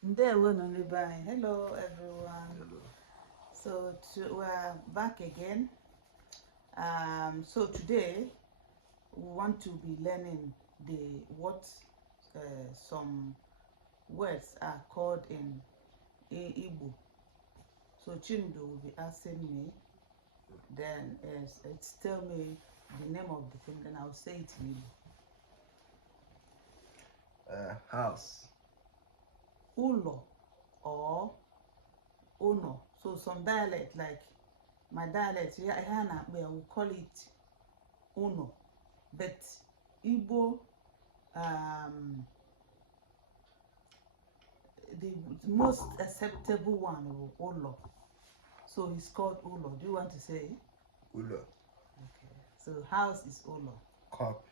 Hello everyone. Hello. So we're back again. So today we want to be learning the what some words are called in igbo. So Chindo will be asking me, then it's tell me the name of the thing, then I'll say it in igbo. House. Ulo or uno. So some dialect, like my dialect, we will call it uno, but Igbo, the most acceptable one is ulo. So it's called ulo. Do you want to say? Ulo. Okay. So house is ulo. Cup.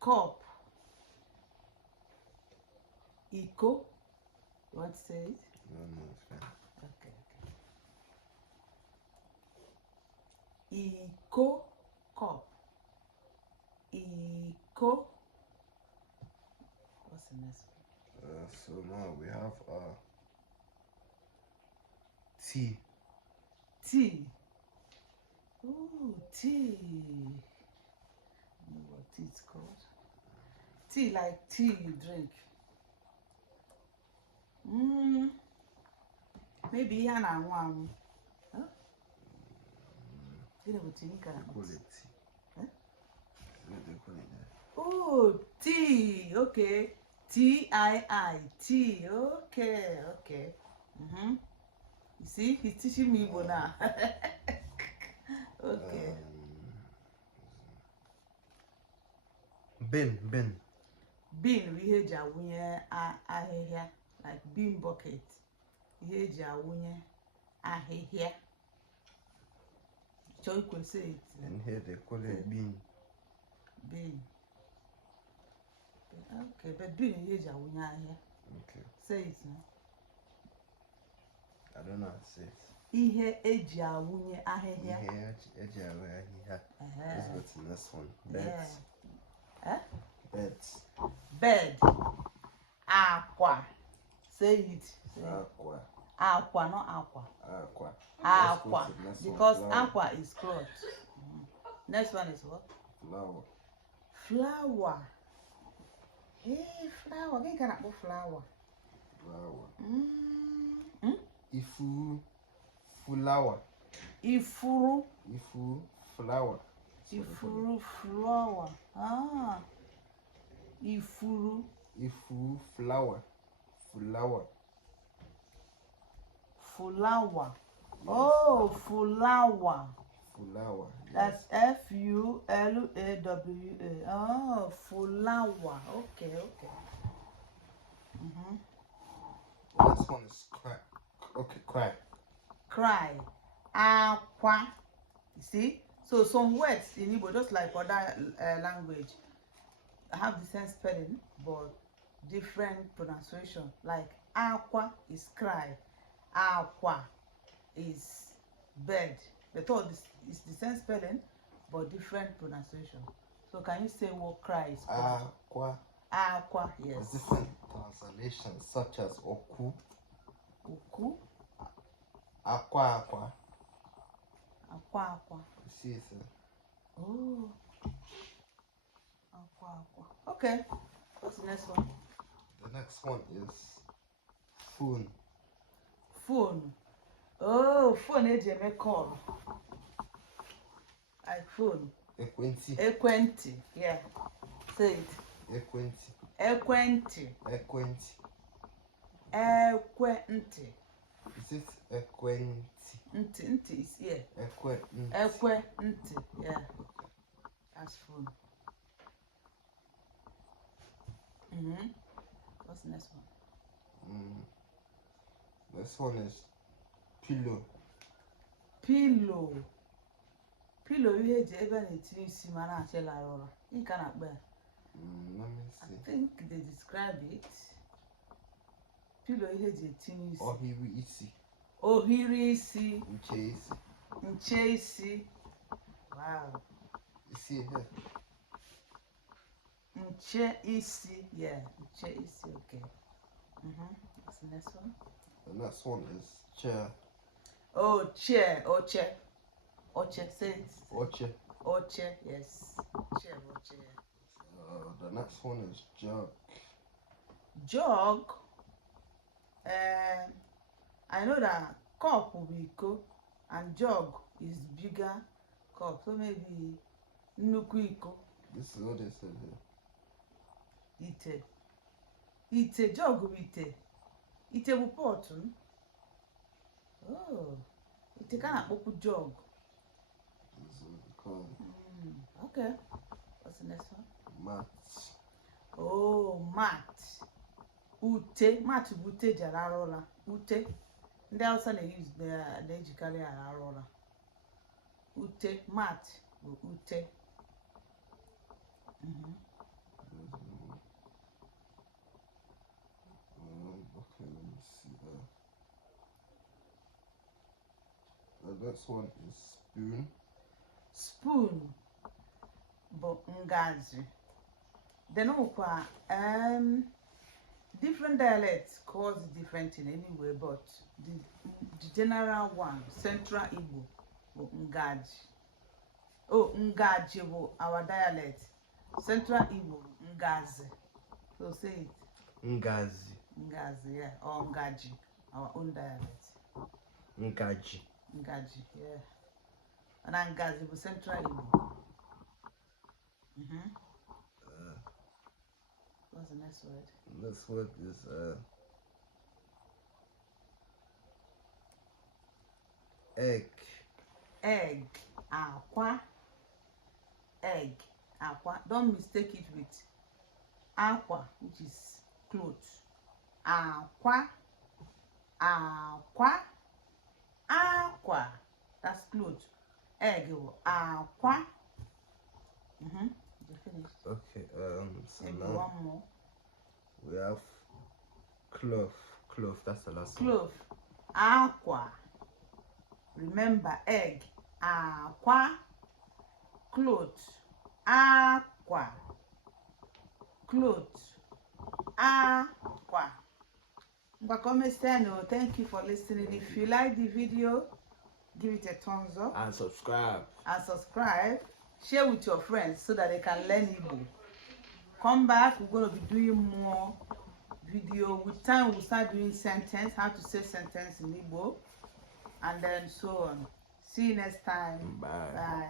Cup. Iko. You want to say it? No, it's fine. Okay. Iko. Cup. Iko. What's the next one? So now we have tea. Tea. Ooh, tea. I know what tea is called. Tea, like tea you drink. Maybe ihe a na-anwụ anwụ. Gịnị bụ tea? They call it tea. Huh? They call it that. Oh, tea. Okay. Tii. Tea. Okay. You see, he's teaching me Igbo now. Okay. Bin. Bin bụ ihe eji awụnye ahịhịa, like bin bucket. Ihe eji awụnye ahịhịa. Chọọ ikwesị it. And here they call it bin. Bin. Okay, but bin ihe eji awụnye ahịhịa. Okay. Say it now. I don't know how to say it. Ihe eji awụnye ahịhịa. Let's go to the next one. Beds. Yeah. Beds. Bed. Aqua. Say it. Say Aqua. Aqua, not aqua. Aqua. Aqua. Because Flower. aqua is cloth. Next one is what? Flower. Flower. Hey, flower. Again, can I put flower? Flower. Ifu. Flower. Ifuru. Ifu. Flower. Ifuru flower. Ifuru. Ifu. Flower. Flower. Flower. Oh, flower. Flower. That's Fulawa. Oh, flower. Okay. This one is cry. Okay, cry. Cry. Aqua. You see? So some words in Igbo, just like other language, have the same spelling but different pronunciation. Like aqua is cry. Aqua is bed. The thought is the same spelling but different pronunciation. So can you say what cry is called? Aqua. Aqua, yes. There's different translations such as oku. Oku. Aqua. Aqua. You see it, sir? Oh. Aqua. Okay. What's the next one? The next one is phone. Phone. Oh, phone eji eme call. Like phone. Ekwenti. Ekwenti. Yeah. Say it. Ekwenti. Ekwenti. Ekwenti. Ekwenti. Is it ekwenti? Nti is here. Ekwenti. Ekwenti. Yeah. That's phone. What's the next one? This one is pillow. Pillow. Pillow ihe eji ebe na-etinye isi ma na-achị lara ụra. Ị ka na-akpọ ya? Let me see. I think they describe it. Pillow ihe eji etinye isi. Ohiri isi. Ohiri isi. Nche isi. Nche isi. Wow. You see it here? Nche isi. Yeah, nche isi. Okay. What's the next one? The next one is chair. Oh, chair. Oche. Oche. Say it. Oche. Oche. Yes. Chair. Oche. The next one is jug. Jug. I know that cup will be iko and jug is bigger cup, so maybe nnukwu iko. This is what they said here. Ite jug bụ ite bụ pot. Oh, ite ka na-akpọkwu jug. This is what they call it. Okay, what's the next one? Mat. Oh, mat. Ute, mat bụ ute ji ararụ ụra. Ute ndị Hausa na-ejikarị ararụ ụra. Ute, mat bụ ute. Okay, let me see. The next one is spoon. Spoon bụ ngazi. Then okwa different dialects cause different in anyway, but the general one, Central Igbo, bụ ngaji. Oh, ngaji bụ our dialect. Central Igbo bụ ngazi. So say it. Ngazi. Ngazi, yeah, or ngaji, our own dialect. Ngaji. Ngaji, yeah. And ngazi bụ Central Igbo. What's the next word? Next word is egg. Egg. Aqua. Egg. Aqua. Don't mistake it with aqua, which is clothes. Aqua. Aqua. Aqua. That's clothes. Egg. Aqua. You finished? Okay, so Maybe now one more. we have cloth. Cloth, that's the last one. Cloth. Aqua. Remember, egg. Aqua. Cloth. Aqua. Cloth. Aqua. Thank you for listening. If you like the video, give it a thumbs up. And subscribe. And subscribe. Share with your friends so that they can learn Igbo. Come back, we're going to be doing more video. With time, we'll start doing sentence, how to say sentence in Igbo, and then so on. See you next time. Bye. Bye.